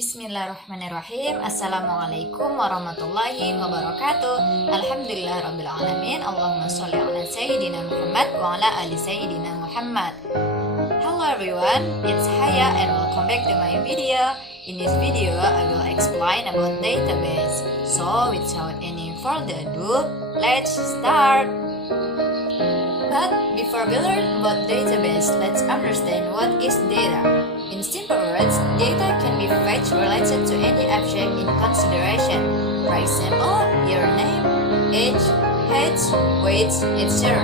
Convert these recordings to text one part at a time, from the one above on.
Bismillahirrahmanirrahim. Assalamualaikum warahmatullahi wabarakatuh. Alhamdulillahirrabbilalamin. Allahumma sholli ala Sayyidina Muhammad wa ala ali Sayyidina Muhammad. Hello everyone, it's Haya and welcome back to my video. In this video, I will explain about database. So without any further ado, let's start. But before we learn about database, let's understand what is data. In simple words, data can be fetched related to any object in consideration. For example, your name, age, height, weight, etc.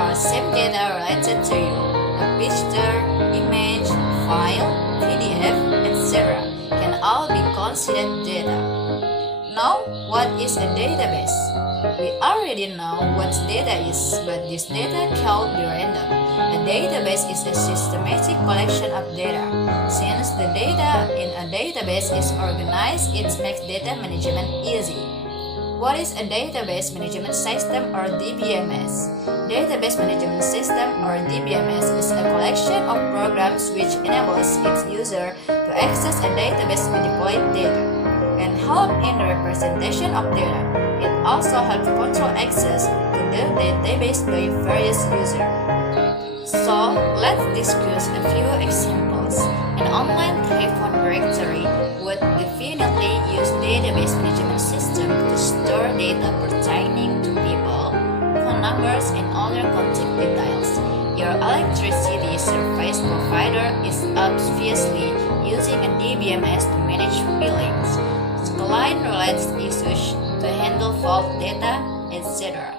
are same data related to you. A picture, image, file, PDF, etc. can all be considered data. Now, what is a database? We already know what data is, but this data can't be random. A database is a systematic collection of data. Since the data in a database is organized, it makes data management easy. What is a database management system or DBMS? Database management system or DBMS is a collection of programs which enables its user to access a database, manipulate data, and help in the representation of data. It also helps control access to the database by various users. So, let's discuss a few examples. An online telephone directory would definitely use database management system to store data pertaining to people, phone numbers, and other contact details. Your electricity service provider is obviously using a DBMS to manage billings, client-related issues, to handle fault data, etc.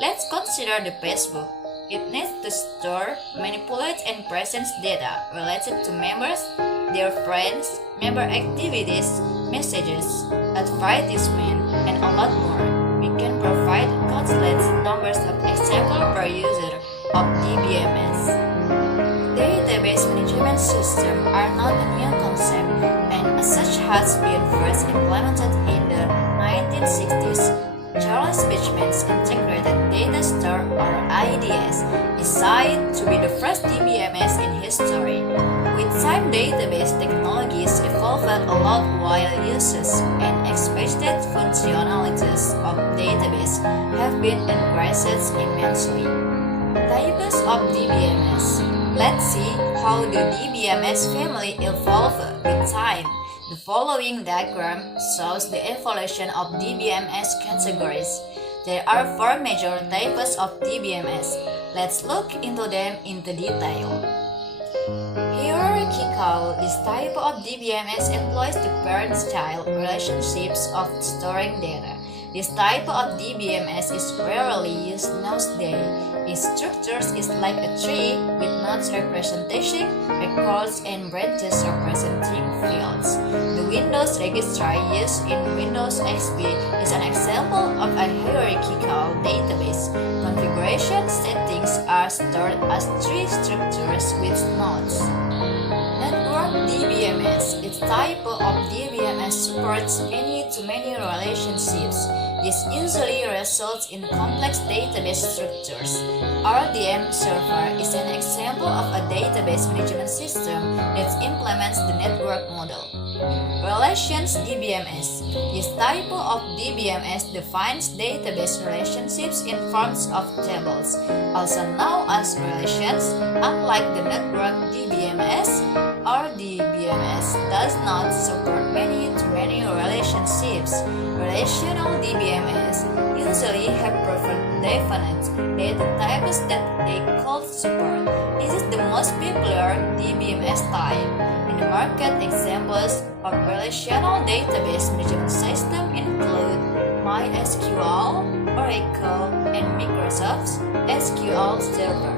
Let's consider the Facebook. It needs to store, manipulate, and present data related to members, their friends, member activities, messages, advertisements, and a lot more. We can provide countless numbers of examples per user of DBMS. Database management systems are not a new concept, and as such has been first implemented in the 1960s. Charles Beechman's Integrated Data Store or IDS is cited to be the first DBMS in history. With time, database technologies evolved a lot while uses and expected functionalities of database have been increased immensely. Types of DBMS. Let's see how the DBMS family evolved with time. The following diagram shows the evolution of DBMS categories. There are four major types of DBMS. Let's look into them in detail. Hierarchical. This type of DBMS employs the parent-child relationships of storing data. This type of DBMS is rarely used nowadays. Its structure is like a tree with nodes representing records and branches representing fields. The Windows registry used in Windows XP is an example of a hierarchical database. Configuration settings are stored as tree structures with nodes. Network DBMS. Its type of DBMS supports many-to-many relationships. This usually results in complex database structures. RDM server is an example of a database management system that implements the network model. Relations DBMS. This type of DBMS defines database relationships in forms of tables, also known as relations. Unlike the network DBMS, RDBMS does not support many-to-many relationships. Relational DBMS usually have definite data types that they call support. This is the most popular DBMS type. In the market, examples of relational database management system include MySQL, Oracle, and Microsoft's SQL Server.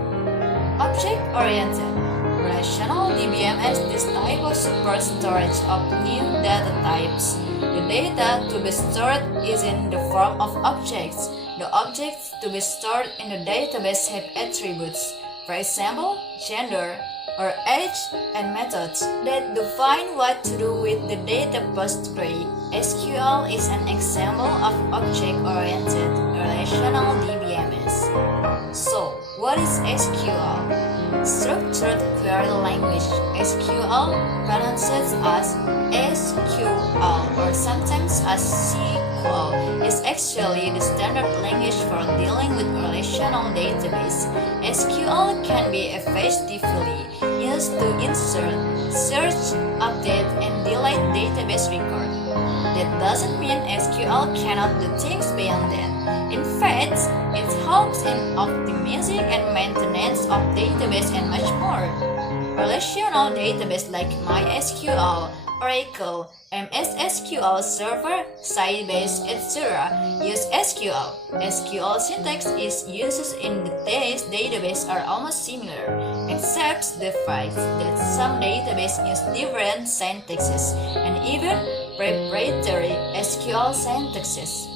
Object-oriented relational DBMS, this type of super storage of new data types. The data to be stored is in the form of objects. The objects to be stored in the database have attributes, for example, gender or age, and methods that define what to do with the data postgre. SQL is an example of object-oriented relational DBMS. So, what is SQL? Structured Query Language. SQL, pronounced as SQL or sometimes as SQL, is actually the standard language for dealing with relational database. SQL can be effectively used to insert, search, update, and delete database record. That doesn't mean SQL cannot do things beyond that. In fact, it helps in optimizing and maintenance of database and much more. Relational database like MySQL, Oracle, MS SQL Server, Sybase, etc. use SQL. SQL syntax is used in the database are almost similar, except the fact that some databases use different syntaxes and even proprietary SQL syntaxes.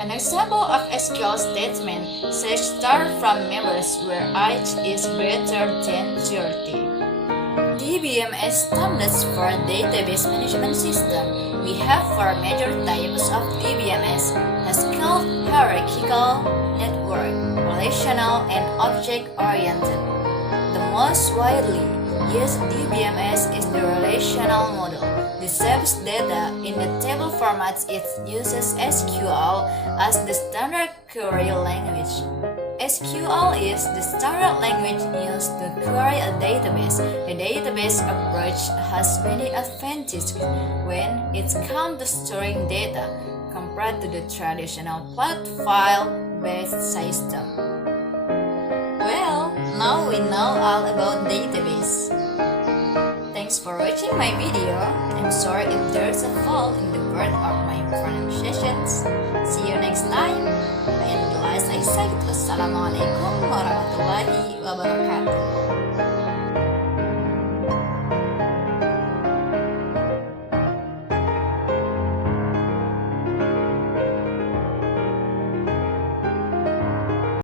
An example of SQL statement says start from members where age is greater than 30. DBMS standards for database management system. We have four major types of DBMS: Haskell, hierarchical, network, relational, and object-oriented. The most widely used DBMS is the relational model. This saves data in the table formats. It uses SQL as the standard query language. SQL is the standard language used to query a database. The database approach has many advantages when it comes to storing data compared to the traditional flat file-based system. Well, now we know all about database. Thanks for watching my video. I'm sorry if there's a fault in the word of my pronunciations. See you next time. And last I said, wassalamualaikum warahmatullahi wabarakatuh.